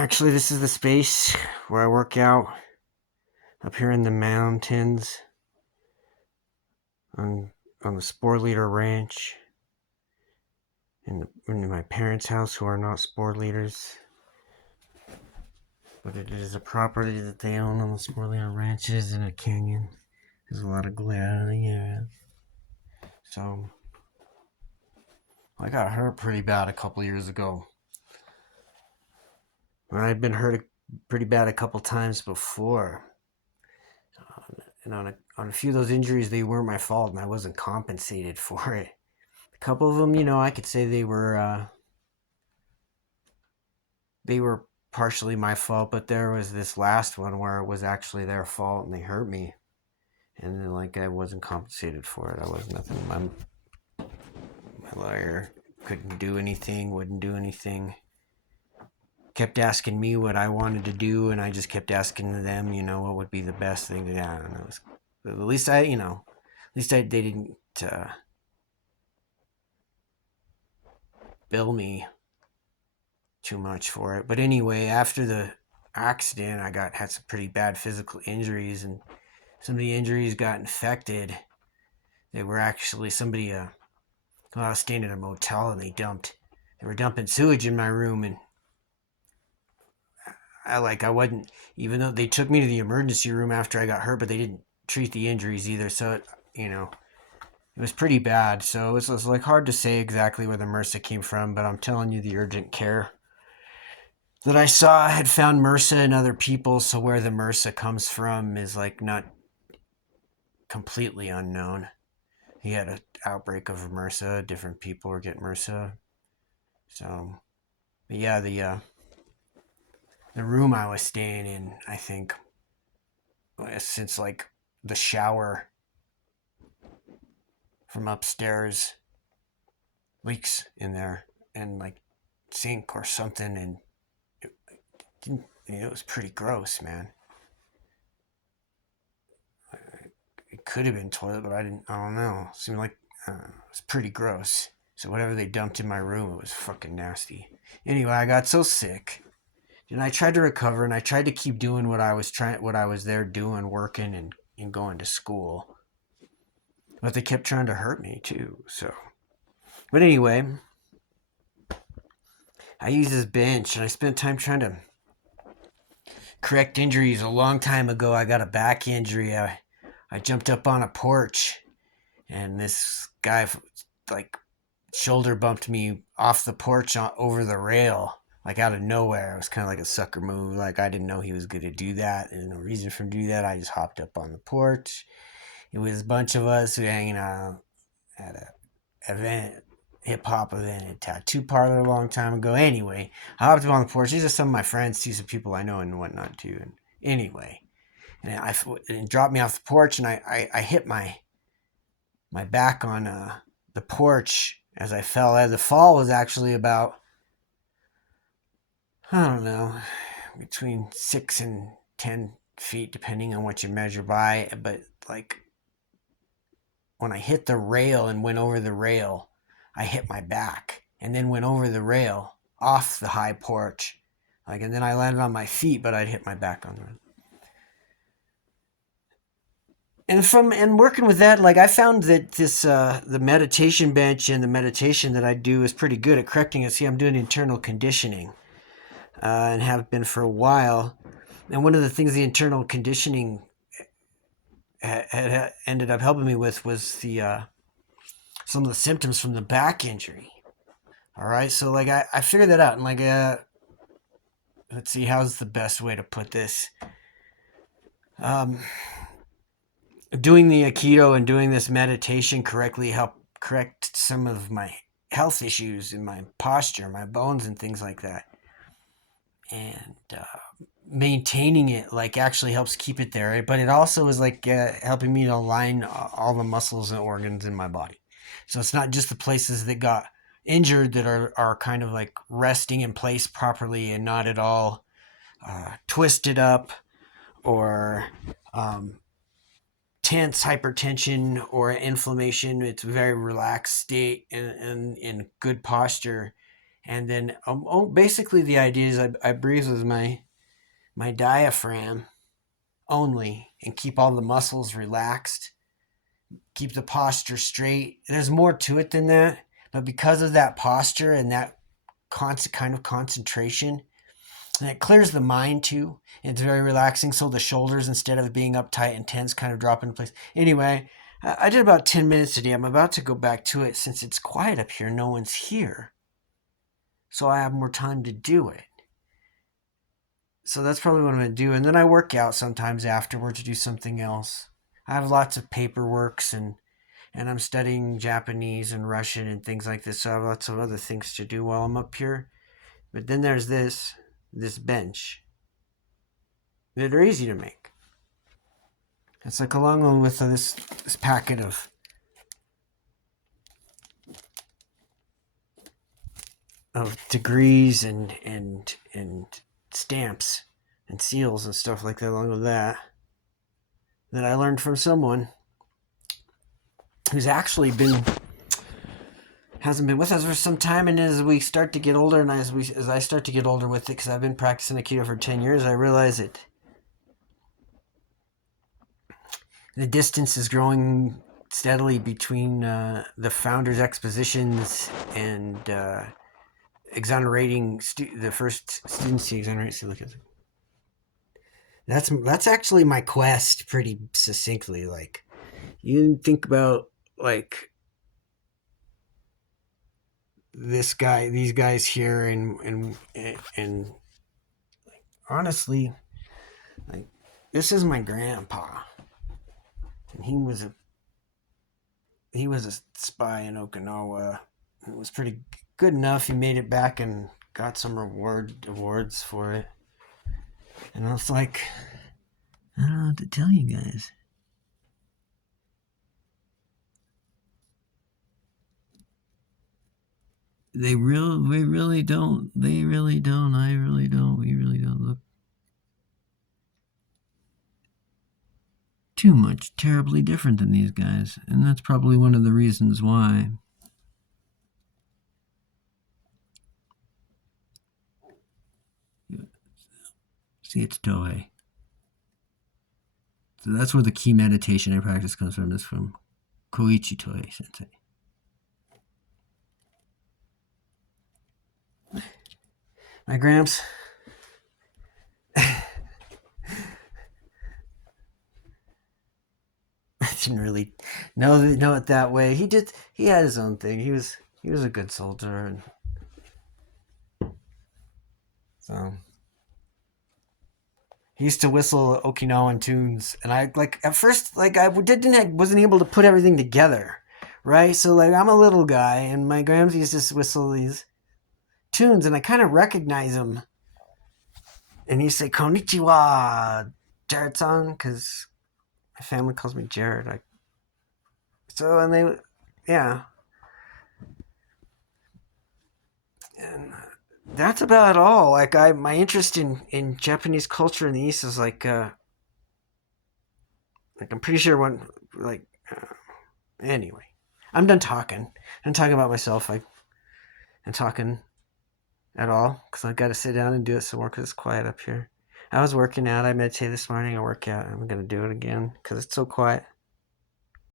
Actually, this is the space where I work out up here in the mountains on the Spore Leader Ranch in my parents' house, who are not spore leaders, but it is a property that they own on the Spore Leader Ranches in a canyon. There's a lot of glare in the air. So I got hurt pretty bad a couple years ago. I'd been hurt pretty bad a couple times before. And on a few of those injuries, they weren't my fault, and I wasn't compensated for it. A couple of them, I could say they were partially my fault, but there was this last one where it was actually their fault, and they hurt me, and then I wasn't compensated for it. I was nothing. My lawyer couldn't do anything, wouldn't do anything. Kept asking me what I wanted to do, and I just kept asking them, what would be the best thing to do. I don't know. At least they didn't bill me too much for it. But anyway, after the accident, had some pretty bad physical injuries, and some of the injuries got infected. They were actually somebody. I was staying at a motel, and they were dumping sewage in my room, and I wasn't, even though they took me to the emergency room after I got hurt, but they didn't treat the injuries either. So it was pretty bad. So it was hard to say exactly where the MRSA came from, but I'm telling you, the urgent care that I saw had found MRSA in other people. So where the MRSA comes from is not completely unknown. He had an outbreak of MRSA. Different people were getting MRSA. So, but yeah, the room I was staying in, I think, since the shower from upstairs leaks in there, and sink or something, and it was pretty gross, man. It could have been toilet, but I don't know. It seemed like it was pretty gross. So whatever they dumped in my room, it was fucking nasty. Anyway, I got so sick, and I tried to recover, and I tried to keep doing what I was there doing, working and going to school. But they kept trying to hurt me too. So, but anyway, I used this bench, and I spent time trying to correct injuries. A long time ago, I got a back injury. I jumped up on a porch, and this guy shoulder bumped me off the porch over the rail, out of nowhere. It was kind of like a sucker move. I didn't know he was going to do that. There's no reason for him to do that. I just hopped up on the porch. It was a bunch of us who were hanging out at a event, hip hop event at Tattoo Parlor a long time ago. Anyway, I hopped up on the porch. These are some of my friends, too, some people I know and whatnot too. And anyway, and dropped me off the porch, and I hit my back on the porch as I fell. The fall was actually about, I don't know, between 6 and 10 feet, depending on what you measure by. But when I hit the rail and went over the rail, I hit my back, and then went over the rail off the high porch. And then I landed on my feet, but I'd hit my back on the. And working with that, I found that this the meditation bench and the meditation that I do is pretty good at correcting it. See, I'm doing internal conditioning, and have been for a while. And one of the things the internal conditioning had ended up helping me with was the some of the symptoms from the back injury. All right, so I figured that out, and let's see, how's the best way to put this. Um, Doing the Aikido and doing this meditation correctly helped correct some of my health issues in my posture, my bones, and things like that. And maintaining it actually helps keep it there, but it also is helping me to align all the muscles and organs in my body. So it's not just the places that got injured that are kind of resting in place properly and not at all twisted up or tense, hypertension, or inflammation. It's a very relaxed state and in good posture, And then basically the idea is I breathe with my diaphragm only and keep all the muscles relaxed, keep the posture straight. There's more to it than that, but because of that posture and that constant kind of concentration, and it clears the mind too. It's very relaxing. So the shoulders, instead of being uptight and tense, kind of drop into place. Anyway, I did about 10 minutes today. I'm about to go back to it since it's quiet up here. No one's here. So I have more time to do it. So that's probably what I'm going to do. And then I work out sometimes afterward to do something else. I have lots of paperworks and I'm studying Japanese and Russian and things like this. So I have lots of other things to do while I'm up here. But then there's this bench that are easy to make. It's like along with this packet of degrees and stamps and seals and stuff like that along with that I learned from someone who's actually hasn't been with us for some time, and as we start to get older and as I start to get older with it, because I've been practicing Aikido for 10 years, I realize it the distance is growing steadily between the founder's expositions and exonerating the first students to exonerate. See, look at that's actually my quest pretty succinctly. Like, you think about like these guys here, and honestly, like, this is my grandpa, and he was a spy in Okinawa. It was pretty good enough. He made it back and got some awards for it. And I was like, I don't know what to tell you guys. We really don't. I really don't. We really don't look too much terribly different than these guys. And that's probably one of the reasons why. See, it's Toei. So that's where the key meditation I practice comes from. Is from Koichi Toei Sensei. My Gramps. I didn't really know it that way. He had his own thing. He was a good soldier, and so he used to whistle Okinawan tunes, and I at first I wasn't able to put everything together, right? So like, I'm a little guy, and my Gramps used to whistle these tunes, and I kind of recognize him. And he'd say "Konnichiwa, Jared-san," because my family calls me Jared. Yeah, and that's about all. Like, my interest in Japanese culture in the East is like I'm pretty sure when anyway, I'm done talking. I'm talking about myself. I'm talking at all because I got to sit down and do it some more because it's quiet up here. I was working out. I meditated this morning. I work out. I'm gonna do it again because it's so quiet.